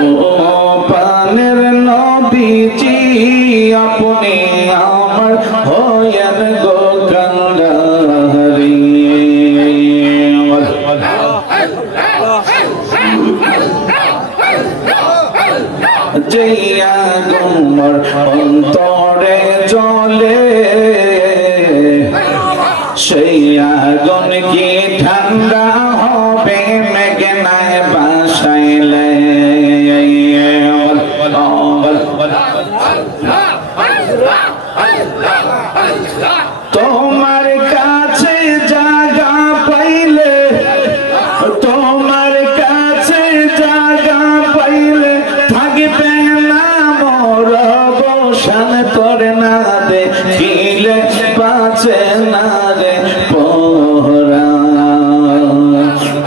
ও পানের নবীজি আপনি আমার হয়েন গো কান্ডারি জয়া গুমর অন্তরে জলে সেই আগুন কি ঠান্ডা হবে মেঘনায় বাসাইলে তোমার কাছে জায়গা পাইলে তোমার কাছে জায়গা পাইলে থাকবে না মোর বসান তোর না দেখিলে বাঁচে না রে পরা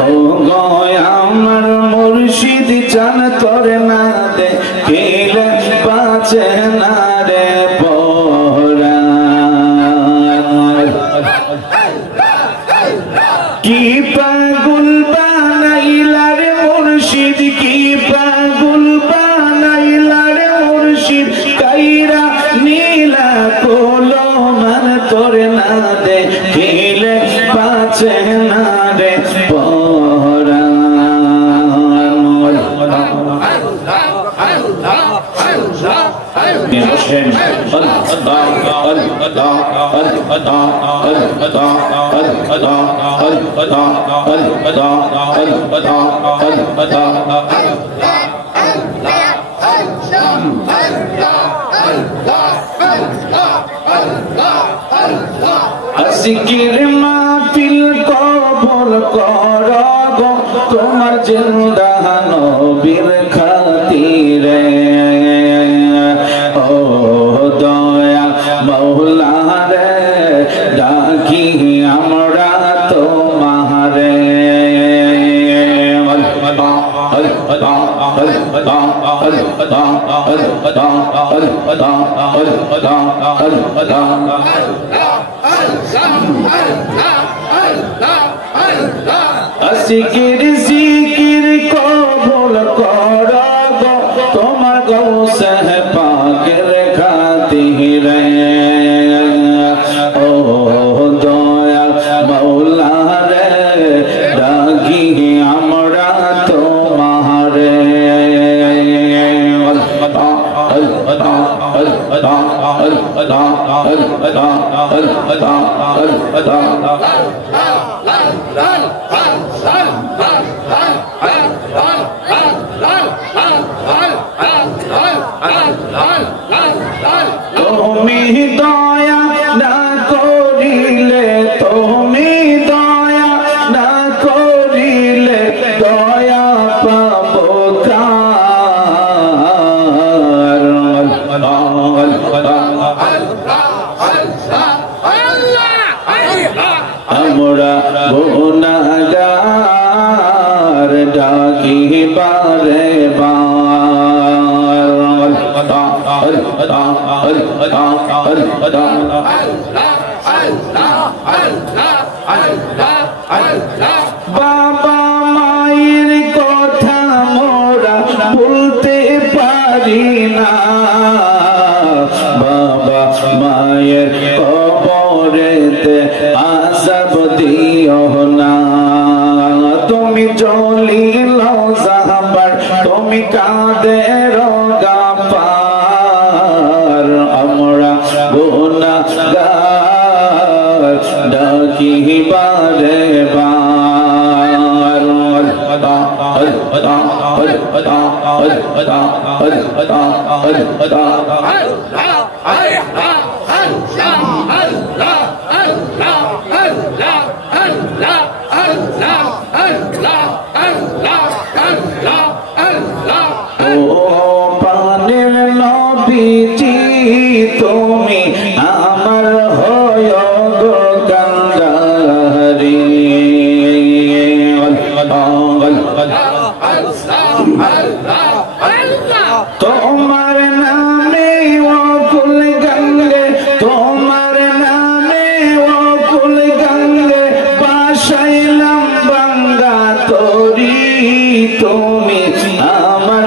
ও গয় আমার মুর্শিদ জান তোর না দেখিলে বাঁচে না রে পরা কি পাগল বানাইলা রে মুর্শিদ কি পাগল বানাইলা রে মুর্শিদ কাইরা নীলা কোলো মান তোর না দেখিলে বাঁচে না রে পরা জিকির মাহফিল কবুল করো গো তোমার জিন্দা নবীর খাতিরে ও দয়া মওলা রে ডাকি আমরা তোমারে জিকির জিকির কবুল করো গো তোমার গৌসে পাকের খাতিরে ও দয়া মওলা রে ডাকি আমরা তোমারে তুমি দয়া না করিলে তুমি দয়া না করিলে দয়া পাবো কার আমরা গুনাহগার ডাকি বারে বাবা মায়ের কথা মোরা ভুলতে পারি না বাবা মায়ের কবরেতে আযাব দিও না তুমি জলিল জাহাবার তুমি কাদের গাফার আমরা গুনাহগার ডাকি বারে ও পানের নবীজি তুমি আমার হয় গো কান্ডারি তোমার নামে ও কুল গঙ্গে তোমার নামে ও কুল গঙ্গে বাসাইলাম বাঙ্গা তরি তুমি আমার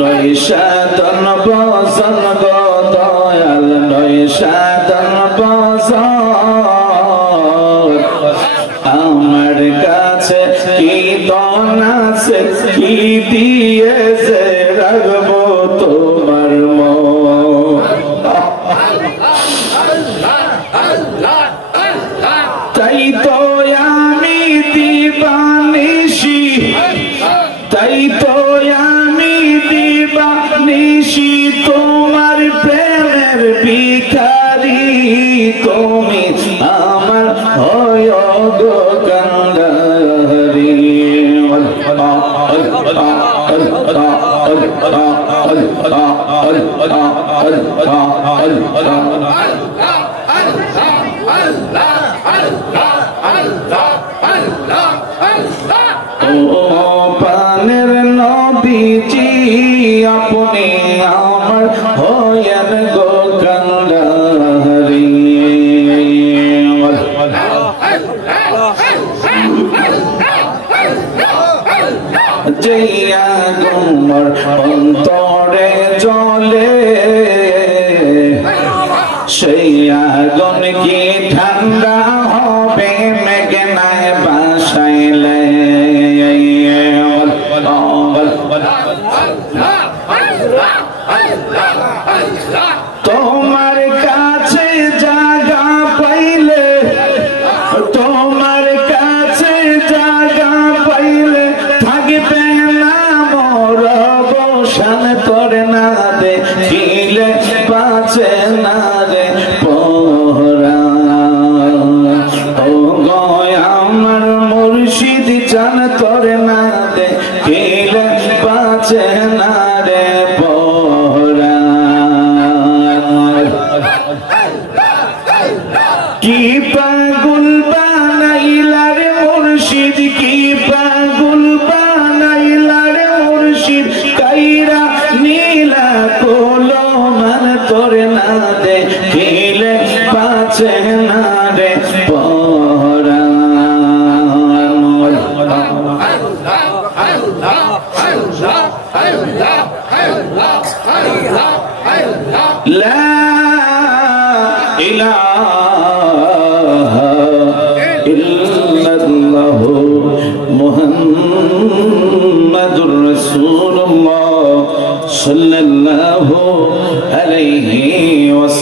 নৈশাদন বসন গো দয়াল নৈশাদন বসন আমার কাছে কি দন আছে কি দিয়েছে রাখবো তোমার তাই তো আমি দিবানিশি তাই তো আমি দিবানিশি তোমার প্রেমের ভিখারি তুমি আমার হয় গো কান্ডারি ও পানের নবীজি আপনি আমার হয়েন গো কান্ডারি জয়া গুমর অন্তরে জলে সেই আগুন কি ঠান্ডা হবে মেঘনায় বাসাইলে তোমার কাছে জায়গা পাইলে তোমার কাছে জায়গা পাইলে থাকবে না মোর বসান তোর না দেখিলে বাঁচে না রে পহরা ও গয় আমার মুর্শিদ জান তোর না দেখিলে বাঁচে না রে পহরা কি পাগল বানাইলা রে মুর্শিদ কি পাগল বানাইলা রে মুর্শিদ কাইরা নীলা কোলো মান তোর না দেখিলে বাঁচে না রে পহরা লা ইলাহা ইল্লাল্লাহ মুহাম্মাদুর রাসূলুল্লাহ সাল্লাল্লাহু আলাইহি ওয়াসাল্লাম